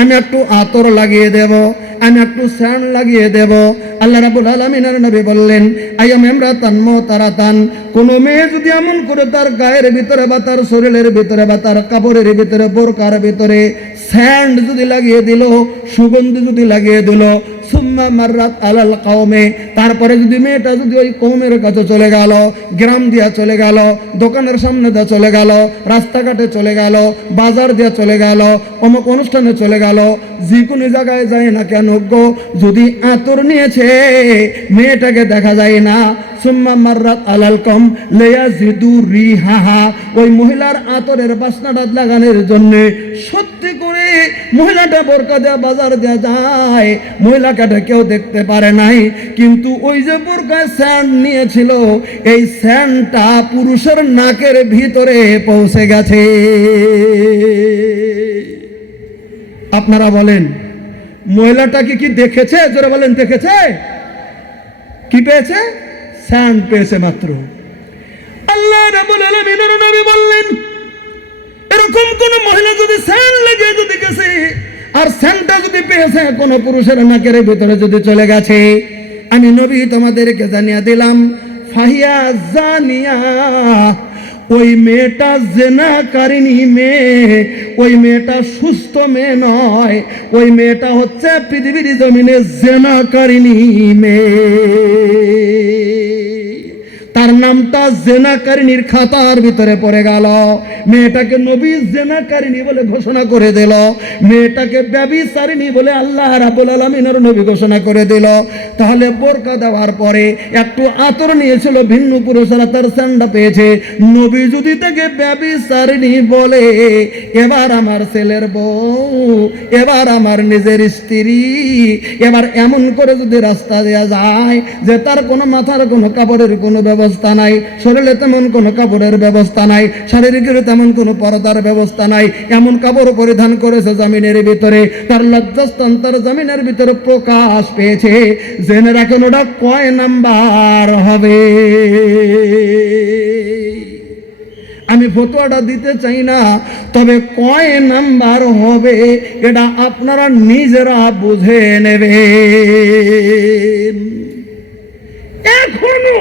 আমি একটু আতর লাগিয়ে দেব, আমি একটু স্যান্ড লাগিয়ে দেব। আল্লাহ রাব্বুল আলামিনের নবী বললেন, আইয়াম ইমরাতান মুতারাতান, কোন মেয়ে যদি এমন করে তার গায়ের ভিতরে বা তার শরীরের ভিতরে বা তার কাপড়ের ভিতরে বোরকার ভিতরে স্যান্ড যদি লাগিয়ে দিল, সুগন্ধি যদি লাগিয়ে দিল, সুম্মা মাররাত আলাল কওমে, তারপরে যদি মেয়েটা যদি ওই কওমের কাছে চলে গেল, গ্রাম দিয়া চলে গেল, দোকানের সামনে দিয়ে চলে গেল, রাস্তাঘাটে চলে গেল, বাজার দিয়ে চলে গেল, অমুক অনুষ্ঠানে চলে গেল, যে কোনো জায়গায় যায় না কেন গো, যদি আতর নিয়েছে মেয়েটাকে দেখা যায় না, সুম্মা মাররাত আলাল কম লিয়াজিদু রিহাহা, ওই মহিলার আতরের বাসনাটা লাগানোর জন্য সত্যি করে মহিলাটা বোরকা দেওয়া বাজার দেওয়া যায়, মহিলাকে কেউ দেখতে পারে নাই, কিন্তু ওই যে বোরকায় স্যান্ড নিয়েছিল এই স্যান্ডটা পুরুষের নাকের ভিতরে পৌঁছে গেছে। আপনারা বলেন মহিলাটাকে কি দেখেছে? যারা বলেন দেখেছে, কি পেয়েছে? স্যান্ড পেয়েছে মাত্র। আল্লাহ রাব্বুল আলামিনের নবী বললেন এরকম কোন মহিলা যদি স্যান্ড লেগে যদি গেছে আর স্যান্ডটা যদি পেয়েছে কোন পুরুষের নাকের ভিতরে যদি চলে গেছে, আমি নবী তোমাদেরকে জানিয়ে দিলাম ফাহিয়া জানিয়া, ওই মেয়েটা জেনাকারিনী মেয়ে, ওই মেয়েটা সুস্থ মেয়ে নয়, ওই মেয়েটা হচ্ছে পৃথিবীর জমিনে জেনাকারিনী মেয়ে। তার নামটা জেনাকারিনীর খাতার ভিতরে পড়ে গেল। মেয়েটাকে নবী জেনাকারিনী বলে ঘোষণা করে দিল, মেয়েটাকে ব্যভিচারিণী বলে আল্লাহ রাব্বুল আলামিনের নবী ঘোষণা করে দিল। তাহলে বোরকা দেওয়ার পরে একটু আতর নিয়েছিল, ভিন্ন পুরুষেরা তার স্যান্ডা পেয়েছে, নবী যদি তাকে ব্যভিচারিণী বলে, এবার আমার ছেলের বউ, এবার আমার নিজের স্ত্রী, এবার এমন করে যদি রাস্তা দেওয়া যায় যে তার কোনো মাথার কোনো কাপড়ের কোনো ব্যবস্থা নাই, শরীরে তেমন কোনো কাপড়ের ব্যবস্থা নাই, শারীরিকের তেমন কোনো পর্দার ব্যবস্থা নাই, এমন কাপড় পরিধান করেছে জমিনের ভিতরে, তার লজ্জাস্থান তার জমিনের ভিতরে প্রকাশ পেয়েছে। জেনে রাখেন ওটা কয় নাম্বার হবে। আমি ফতোয়াটা দিতে চাই না, তবে কয় নাম্বার হবে এটা আপনারা নিজেরা বুঝে নেবেন। এখনো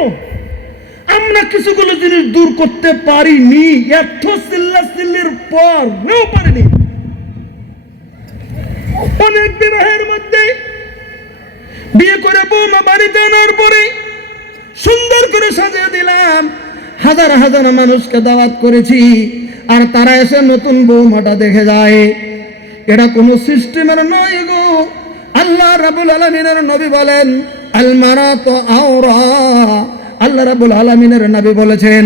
আমরা কিছুগুলো জিনিস দূর করতে পারিনি, এত চিল্লাচিল্লির পর নেও পারিনি। অনেক বিবাহের মধ্যে বিয়ে করে বৌমা বাড়িতে আনার পরে সুন্দর করে সাজিয়ে দিলাম, হাজার হাজার মানুষকে দাওয়াত করেছি, আর তারা এসে নতুন বৌমাটা দেখে যায়। এটা কোনো সিস্টেমের নয় গো। আল্লাহ রাব্বুল আলামিনের নবী বলেন আল মারাতু আওরা, আল্লাহ রাব্বুল আলামিনের নবী বলেছেন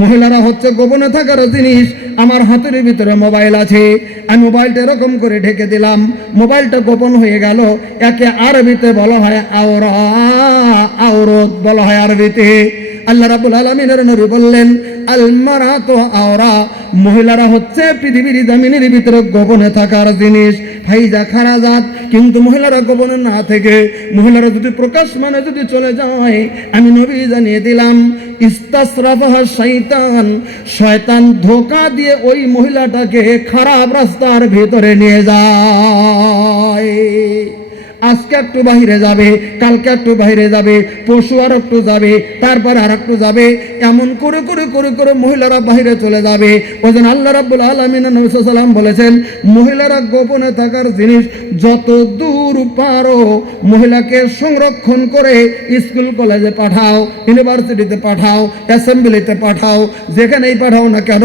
মহিলারা হচ্ছে গোপনে থাকার জিনিস। আমার হাতের ভিতরে মোবাইল আছে, আমি মোবাইলটা এরকম করে ঢেকে দিলাম, মোবাইলটা গোপন হয়ে গেল। একে আরবিতে বলা হয় আওরা, আওরত বলা হয় আরবিতে। আল্লাহ রাব্বুল আলামিনের নবী বললেন আল মারাতু আওরা, মহিলারা হচ্ছে পৃথিবীর জমিনের ভিতরে গোপনে থাকার জিনিস। ফাইজা খারাজাত, কিন্তু মহিলারা গোপনে না থেকে মহিলারা যদি প্রকাশ মানে যদি চলে যায়, আমি নবী জানিয়ে দিলাম ইস্তাসরাফাহা শয়তান, শয়তান ধোঁকা দিয়ে ওই মহিলাটাকে খারাপ রাস্তার ভিতরে নিয়ে যায়। আজকে একটু বাহিরে যাবে, কালকে একটু বাহিরে যাবে, পরশু আর একটু যাবে, তারপরে আর একটু যাবে, এমন করে করে করে করে মহিলারা বাহিরে চলে যাবে। ওই জন্য আল্লাহ রাব্বুল আলামিন নবী সাল্লাল্লাহু আলাইহি ওয়াসাল্লাম বলেছেন মহিলারা গোপনে থাকার জিনিস, যত দূর পারো মহিলাকে সংরক্ষণ করে স্কুল কলেজে পাঠাও, ইউনিভার্সিটিতে পাঠাও, অ্যাসেম্বলিতে পাঠাও, যেখানেই পাঠাও না কেন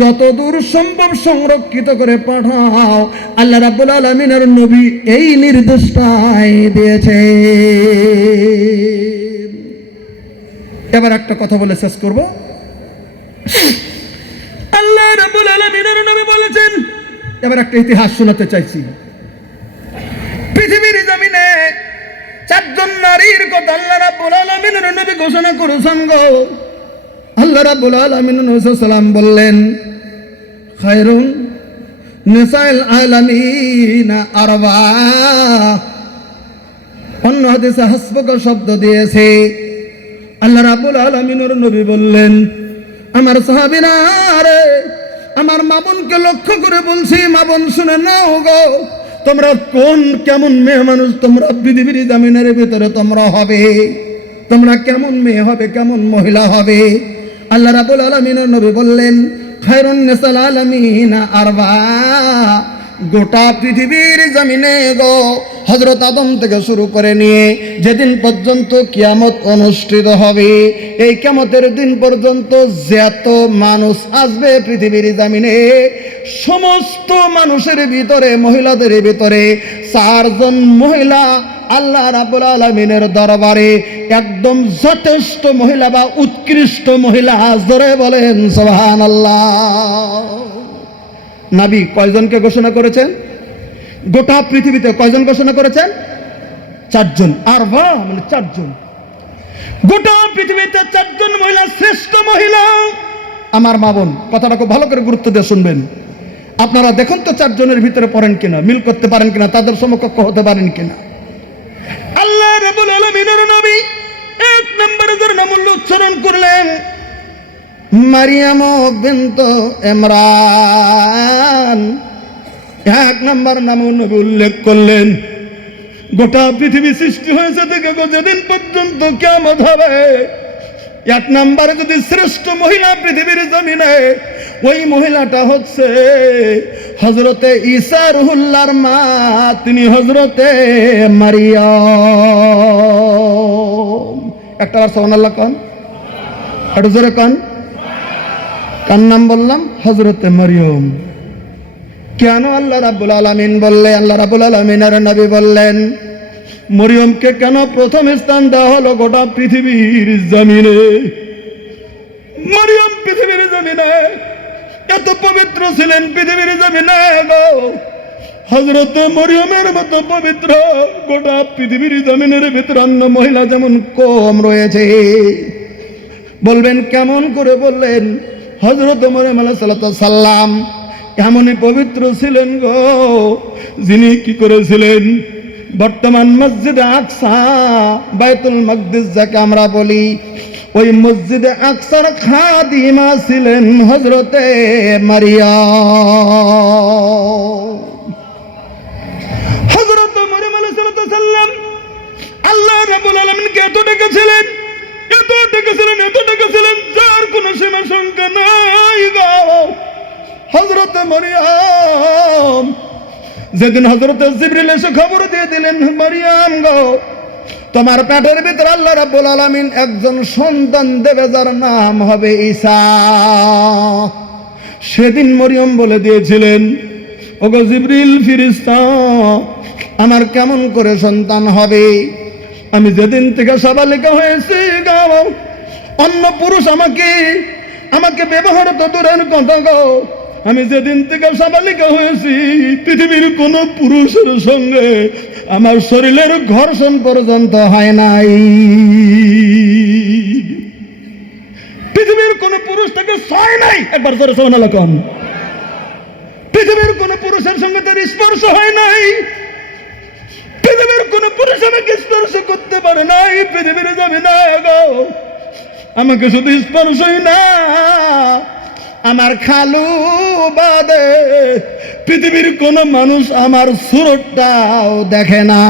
যত দূর সম্ভব সংরক্ষিত করে পাঠাও। আল্লাহ রাব্বুল আলামিনের নবী এই নির্দেশটা দিয়েছে। এবার একটা কথা বলে শেষ করব। আল্লাহ রাব্বুল আলামিনের নবী বলেছেন, এবার একটা ইতিহাস শোনাতে চাইছি। পৃথিবীর জমিনে চারজন নারীর কথা আল্লাহ রাব্বুল আলামিনের নবী ঘোষণা করেছেন গো। আল্লাহ রাব্বুল আলামিন নবী সাল্লাম বললেন খায়রুন নিসাইল আলামিন আরবা। অন্য হাদিসে হাসবুকা শব্দ দিয়েছে। আল্লাহ রাব্বুল আলামিনের নবী বললেন আমার সাহাবীরা রে, আমার মা বোনকে লক্ষ্য করে বলছি, মা বোন শুনে নাও গো, তোমরা কোন কেমন মেয়ে মানুষ তোমরা পৃথিবীর জমিনের ভিতরে তোমরা হবে, তোমরা কেমন মেয়ে হবে, কেমন মহিলা হবে। আল্লাহ রাব্বুল আলামিনের নবী বললেন খায়রুন নিসাল আলামিন আরবা, গোটা পৃথিবীর জমিনে গো হযরত আদম থেকে শুরু করে নিয়ে যেদিন পর্যন্ত কিয়ামত অনুষ্ঠিত হবে, এই কিয়ামতের দিন পর্যন্ত যত মানুষ আসবে পৃথিবীর জমিনে, সমস্ত মানুষের ভিতরে, মহিলাদের ভিতরে 4 জন মহিলা আল্লাহ রাব্বুল আলামিনের দরবারে একদম যথেষ্ট মহিলা বা উৎকৃষ্ট মহিলা। জোরে বলেন সুবহানাল্লাহ। নবী কয়জনকে ঘোষণা করেছেন? গোটা পৃথিবীতে কয়জন ঘোষণা করেছেন? 4 জন। আর মানে 4 জন। গোটা পৃথিবীতে 4 জন মহিলা শ্রেষ্ঠ মহিলা। আমার মা বোন কথাটা খুব ভালো করে গুরুত্ব দিয়ে শুনবেন। আপনারা দেখুন তো 4 জনের ভিতরে পড়েন কিনা, মিল করতে পারেন কিনা, তাদের সমকক্ষ হতে পারেন কিনা। আল্লাহ রাব্বুল আলামিনের নবী 1 নম্বরে যার নাম উচ্চারণ করলেন মারিয়াম বিনত ইমরান। 1 নম্বর নাম নবী উল্লেখ করলেন। গোটা পৃথিবী সৃষ্টি হয়েছে থেকে যেদিন পর্যন্ত কিয়ামত হবে, 1 নম্বরে যদি শ্রেষ্ঠ মহিলা পৃথিবীর জমিনে, ওই মহিলাটা হচ্ছে হযরতে ঈসা রুহুল্লাহর মা, তিনি হযরতে মারিয়াম। একটা বার সুবহানাল্লাহ কোন, একটু জোরে কোন। কার নাম বললাম? হযরতে মারিয়াম। কেন আল্লাহ রাব্বুল আলামিন বললেন, আল্লাহ রাব্বুল আলামিনের নবী বললেন মরিয়মকে কেন প্রথম স্থান দেওয়া হলো গোটা পৃথিবীর জমিনে? মরিয়ম পৃথিবীর জমিনে এত পবিত্র ছিলেন, পৃথিবীর জমিনে গো হযরত মরিয়মের মতো পবিত্র গোটা পৃথিবীর জমিনের ভিতরে অন্য মহিলা যেমন কম রয়েছে। বলবেন কেমন করে? বললেন হযরত মরিয়ম আলাইহিস সালাম এমনই পবিত্র ছিলেন গো, যিনি কি করেছিলেন, বর্তমান মসজিদে আকসা বাইতুল মাকদিস যাকে আমরা বলি, ওই মসজিদে আকসার খাদিমা ছিলেন হযরতে মারিয়াম। হযরত মরিয়ম আলাইহিস সালাম আল্লাহ রাব্বুল আলামিনকে এত ডেকেছিলেন, এত ডেকেছিলেন, এত ডেকেছিলেন, যার কোনো সীমা সংখ্যা নাই গো। হযরত মরিয়ম যেদিন হযরত জিবরিল এসে খবর দিয়ে দিলেন, মরিয়ম গো তোমার পেটের ভিতরে আল্লাহ রাব্বুল আলামিন একজন সন্তান দেবে যার নাম হবে ঈসা। সেদিন মরিয়ম বলে দিয়েছিলেন, ওগো জিবরিল ফেরেশতা, আমার কেমন করে সন্তান হবে? আমি যেদিন থেকে সাবালিকা হয়েছি গো, অন্য পুরুষ আমাকে ব্যবহার তো দূরের কথা গো, আমি যেদিন থেকে সাবালিকা হয়েছি পৃথিবীর কোন পুরুষের সঙ্গে আমার শরীরের ঘর্ষণ পর্যন্ত হয় নাই। পৃথিবীর কোন পুরুষ তাকে ছয় নাই, একবার জোরে সুবহানাল্লাহ কোন। পৃথিবীর কোন পুরুষের সঙ্গে তার স্পর্শ হয় নাই, পৃথিবীর কোন পুরুষ আমাকে স্পর্শ করতে পারে নাই। পৃথিবীর জমিনে গো আমাকে শুধু স্পর্শই না, আমার খালু বাদে পৃথিবীর কোন মানুষ আমার সুরতটাও দেখে না।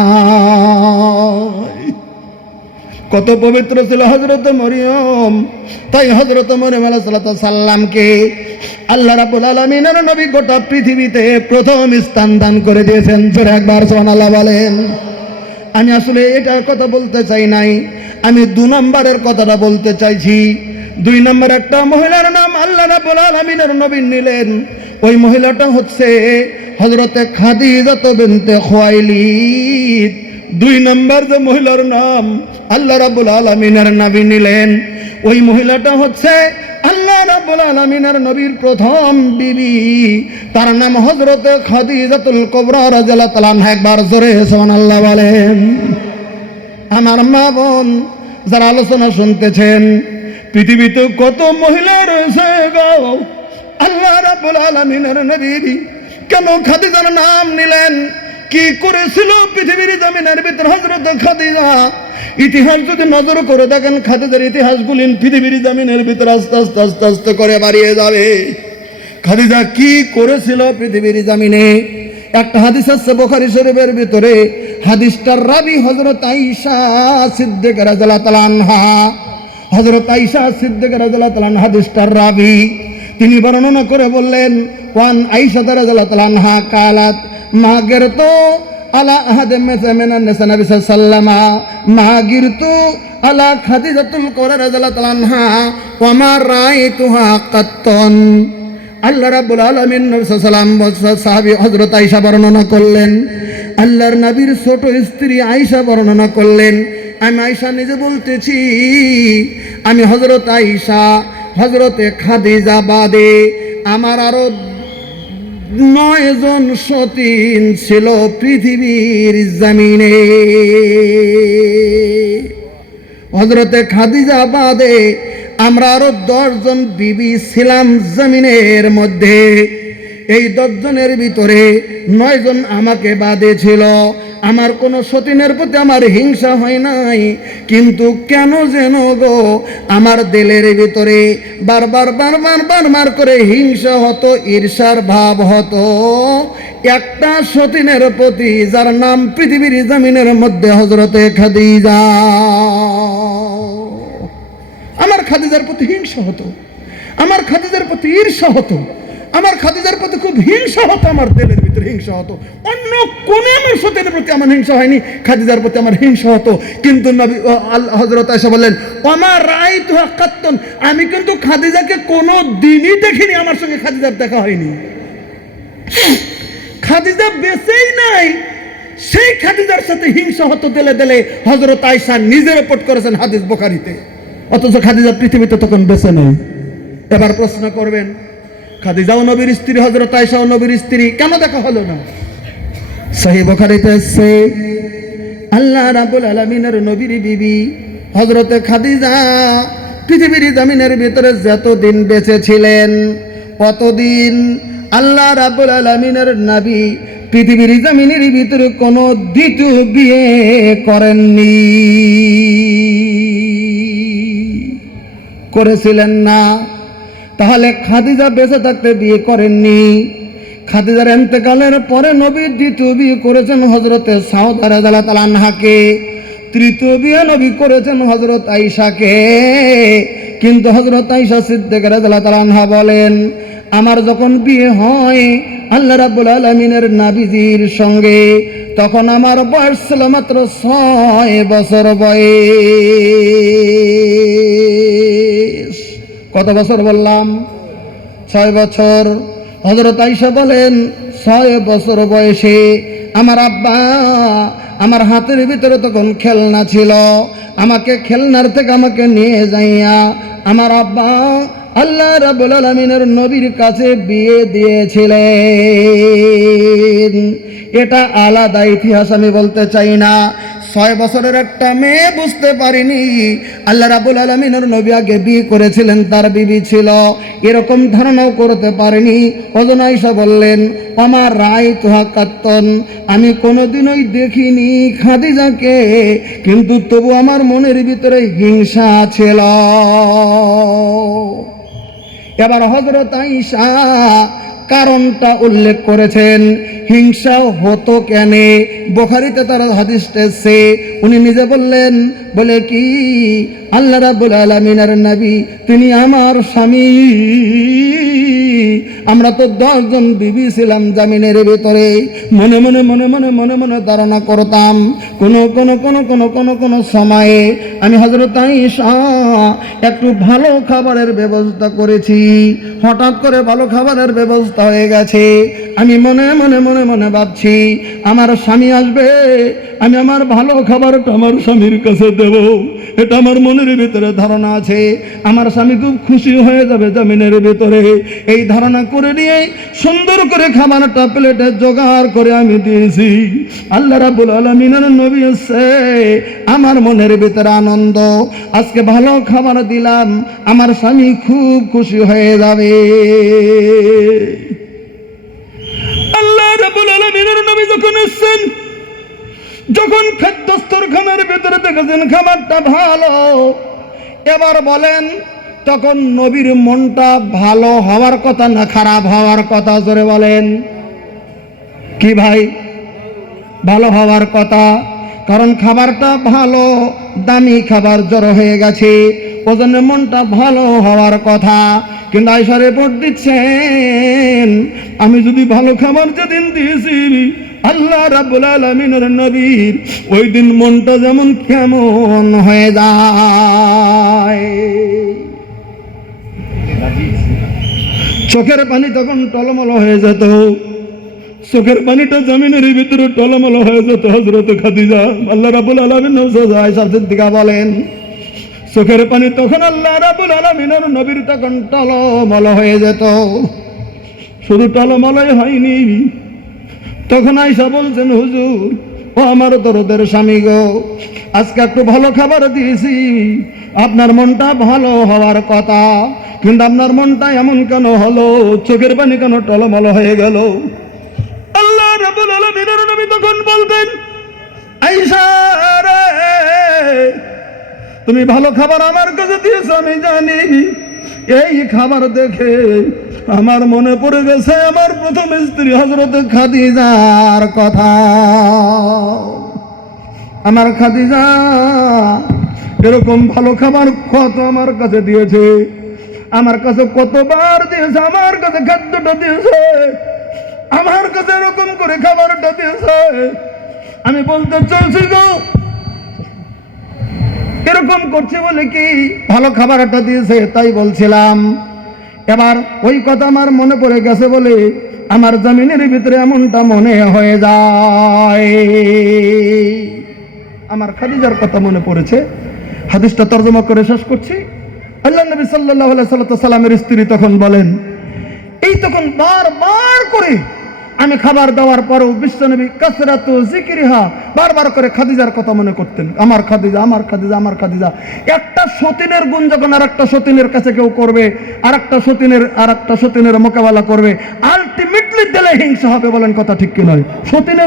কত পবিত্র ছিল হযরত মরিয়ম। তাই হযরত মরিয়ম আলাইহিস সালামকে আল্লাহ রাব্বুল আলামিনের নবী গোটা পৃথিবীতে প্রথম স্থান দান করে দিয়েছেন। জোরে একবার সুবহানাল্লাহ বলেন। আমি আসলে এটার কথা বলতে চাই নাই, আমি 2 নম্বরের কথাটা বলতে চাইছি। 2 নম্বর একটা মহিলার নাম আল্লাহ রাব্বুল আলামিনের নবী নিলেন। ওই মহিলাটা হচ্ছে হযরতে খাদিজা বিনতে খুয়াইলিদ। 2 নম্বর যে মহিলার নাম আল্লাহ রাব্বুল আলামিনের নবী নিলেন, ওই মহিলাটা হচ্ছে আল্লাহ রাব্বুল আলামিনের নবীর প্রথম বিবি, তার নাম হযরতে খাদিজাতুল কুবরা রাদিয়াল্লাহু তাআলা আনহা। একবার জোরে সুবহানাল্লাহ বলেন। আমার মা বোন যারা আলোচনা শুনতেছেন, পৃথিবীতে কত মহিলা রয়েছে গো, আল্লাহ রাব্বুল আলামিনের নবী কেন খাদিজার নাম নিলেন? কি করেছিল পৃথিবীর জমিনের ভিতরে হযরত খাদিজা? ইতিহাস যদি নজর করে দেখেন, খাদিজার ইতিহাসগুলি পৃথিবীর জমিনের ভিতরে আস্তে আস্তে আস্তে আস্তে করে বাড়িয়ে যাবে। খাদিজা কি করেছিল পৃথিবীর জমিনে? একটা হাদিস আছে বুখারী শরীফের ভিতরে, হাদিসটার রাবী হযরত আয়েশা সিদ্দিকা রাদিয়াল্লাহু তাআলা আনহা। হযরত আয়েশা সিদ্দিকা রাদিয়াল্লাহু তাআলা আনহা হাদিসটার রাবী। তিনি বর্ণনা করে বললেন, ওয়ান আয়েশা রাদিয়াল্লাহু তাআলা আনহা কালাত মা গিরতু আলা আহাদিম মিনান নিসা নবী সাল্লাল্লাহু মা গিরতু আলা খাদিজাতুল কুবরা রাদিয়াল্লাহু তাআলা আনহা ওয়া মা রাআইতুহা কাত্তান। আল্লাহ রাব্বুল আলামিন নবী সাল্লাল্লাহু আলাইহি ওয়াসাল্লাম সাহাবী হযরত আয়েশা বর্ণনা করলেন, আল্লাহর নবীর ছোট স্ত্রী আয়েশা বর্ণনা করলেন, আমি আয়েশা নিজে বলতেছি, আমি হযরত আয়েশা হযরতে খাদিজা বাদে আমার আরো 9 জন সতীন ছিল পৃথিবীর জমিনে। হযরতে খাদিজা বাদে আমরা আরো 10 জন বিবি ছিলাম জমিনের মধ্যে। এই 10 জনের ভিতরে 9 জন আমাকে বাদে ছিল। আমার কোনো সতীনের প্রতি আমার হিংসা হয় নাই, কিন্তু কেন যেন গো আমার দিলের ভিতরে বারবার করে হিংসা হতো, ঈর্ষার ভাব হতো একটা সতীনের প্রতি যার নাম পৃথিবীর জমিনের মধ্যে হযরতে খাদিজা। আমার খাদিজার প্রতি হিংসা হতো, আমার খাদিজার প্রতি ঈর্ষা হতো, আমার খাদিজার প্রতি খুব হিংসা হতো, আমার দিলের ভিতরে হিংসা হতো। অন্য কোন আমার সতীনের প্রতি আমার হিংসা হয়নি, খাদিজার প্রতি আমার হিংসা হতো। কিন্তু নবী হযরত আয়েশা বললেন, আমার রাআইতুহা কাত্তান, আমি কিন্তু খাদিজাকে কোনো দিনই দেখিনি, আমার সঙ্গে খাদিজার দেখা হয়নি। খাদিজা বেঁচেই নাই, সেই খাদিজার সাথে হিংসা হতো দিলে দিলে। হযরত আয়েশা নিজে রিপোর্ট করেছেন হাদিস বুখারীতে, অথচ খাদিজা পৃথিবীতে তখন বেঁচে নেই। এবার প্রশ্ন করবেন, খাদিজাও নবীর স্ত্রী, হযরত আয়েশাও নবীর স্ত্রী, কেন দেখা হলো না? সহিহ বুখারীতে আছে, আল্লাহ রাব্বুল আলামিনের নবীর বিবি হযরতে খাদিজা পৃথিবীর জমিনের ভিতরে যতদিন বেঁচে ছিলেন ততদিন আল্লাহ রাব্বুল আলামিনের নবী পৃথিবীর জমিনের ভিতরে কোনো দ্বিতীয় বিয়ে করেননি, করেছিলেন না। তাহলে খাদিজা বেঁচে থাকতে বিয়ে করেননি। খাদিজার ইন্তেকালের পরে নবী দ্বিতীয় বিয়ে করেছেন হযরতে সাউদা রাদিয়াল্লাহু তাআলা আনহাকে, তৃতীয় বিয়ে নবী করেছেন হযরত আয়েশাকে। কিন্তু হযরত আয়েশা সিদ্দিকা রাদিয়াল্লাহু তাআলা আনহা বলেন, আমার যখন বিয়ে হয় আল্লাহ রাব্বুল আলামিনের নবীজির সঙ্গে, তখন আমার বয়স ছিল মাত্র 6 বছর বয়স। কত বছর বললাম? 6 বছর। হযরত আয়েশা বলেন, 6 বছর বয়সে আমার আব্বা আমার হাতের ভিতরে তখন খেলনা ছিল, আমাকে খেলনার থেকে আমাকে নিয়ে যাইয়া আমার আব্বা আল্লাহ রাব্বুল আলামিনের নবীর কাছে বিয়ে দিয়েছিলেন। এটা আলাদা ইতিহাস, আমি বলতে চাই না। 6 বছরের একটা মেয়ে বুঝতে পারিনি আল্লাহ রাব্বুল আলামিনের নবী আগে বিয়ে করেছিলেন, তার বিবি ছিল, এরকম ধারণাও করতে পারিনি। ওজন আয়েশা বললেন, আমার রাআইতুহা কাত্তান, আমি কোনোদিনই দেখিনি খাদিজাকে, কিন্তু তবু আমার মনের ভিতরে হিংসা ছিল। এবার হযরত আয়েশা কারণটা উল্লেখ করেছেন, হিংসা হতো কেন। বুখারীতে তার হাদিসটা আছে, উনি নিজে বললেন, বলে কি আল্লাহ রাব্বুল আলামিনের নবী তিনি আমার স্বামী, আমরা তো 10 জন বিবি ছিলাম জমিনের ভিতরে। মনে মনে মনে মনে মনে মনে ধারণা করতাম কোন সময়ে আমি হযরত আয়েশা একটু ভালো খাবারের ব্যবস্থা করেছি, হঠাৎ করে ভালো খাবারের ব্যবস্থা হয়ে গেছে। আমি মনে মনে মনে মনে ভাবছি আমার স্বামী আসবে, আমি আমার ভালো খাবারটা আমার স্বামীর কাছে দেব, এটা আমার মনের ভিতরে ধারণা আছে। আমার স্বামী খুব খুশি হয়ে যাবে জমিনের ভিতরে। এই ধারণা করে নিয়ে সুন্দর করে খাবারটা প্লেটে জোগাড় করে আমি দিয়েছি। আল্লাহ রাব্বুল আলামিনের নবী এসে আমার মনের ভিতরে আনন্দ, আজকে ভালো খাবার দিলাম, আমার স্বামী খুব খুশি হয়ে যাবে। আল্লাহ রাব্বুল আলামিনের নবী যখন এসেছেন, যখন খাদ্যস্তরখানার ভিতরে দেখেছেন খাবারটা ভালো, এবার বলেন তখন নবীর মনটা ভালো হওয়ার কথা না খারাপ হওয়ার কথা? জোরে বলেন। কি ভাই? ভালো হওয়ার কথা, কারণ খাবারটা ভালো, দামি খাবার জড়ো হয়ে গেছে, ওজন্য মনটা ভালো হওয়ার কথা। কিন্তু আয়েশা রিপোর্ট দিচ্ছেন, আমি যদি ভালো খাবার যেদিন দিয়েছি আল্লাহ রাব্বুল আলামিনের নবীর ওই দিন মনটা যেমন কেমন হয়ে যায়, চোখের পানি তখন টলমল হয়ে যেত, চোখের পানিটা জমিনের ভিতরে টলমল হয়ে যেত। হযরত খাদিজা আল্লাহ রাব্বুল আলামিন আয়েশা সিদ্দিকা বলেন, চোখের পানি তখন আল্লাহ রাব্বুল আলামিনের নবীর তখন টলমল হয়ে যেত। শুধু টলমলই হয়নি, তখন আয়েশা বলছেন, হুজুর ও আমার দরদের স্বামী গো, আজকে একটু ভালো খাবার দিয়েছি, আপনার মনটা ভালো হওয়ার কথা, কিন্তু আপনার মনটা এমন কেন হলো, চোখের পানি কেন টলমল হয়ে গেল? আল্লাহ রাব্বুল আলামিনের নবী তখন বলতেন, আয়েশা রে, তুমি ভালো খাবার আমার কাছে দিয়েছো আমি জানি, এই খাবার দেখে আমার মনে পড়ে গেছে আমার প্রথম স্ত্রী হযরত খাদিজার কথা। আমার খাদিজা এরকম ভালো খাবার কত আমার কাছে দিয়েছে, আমার কাছে কতবার দিয়েছে, আমার কাছে খাদ্যটা দিয়েছে, আমার কাছে এরকম করে খাবারটা দিয়েছে। আমি বলতে চলছি গো, এরকম করছে বলে কি ভালো খাবারটা দিয়েছে তাই বলছিলাম। এবার ওই কথা আমার মনে পড়ে গেছে বলে আমার জমিনের ভিতরে এমনটা মনে হয়ে যায়। আমার খাদিজার কথা মনে পড়েছে, হাদিসটা তর্জমা করে শেষ করছি। আল্লাহ নবী সাল্লাল্লাহু আলাইহি সাল্লামের স্ত্রী তখন বলেন, এই তখন বারবার করে আমি খাবার দেওয়ার পরেও বিশ্বনবী কাসরাতু যিকরিহা বারবার করে খাদিজার কথা মনে করতেন, আমার খাদিজা, আমার খাদিজা, আমার খাদিজা। একটা সতীনের গুণ যখন আর একটা সতীনের কাছে কেউ করবে, আর একটা সতীনের মোকাবেলা করবে, আলটিমেটলি দিলে হিংসা হবে। বলেন কথা ঠিক কি নয়? সতীনের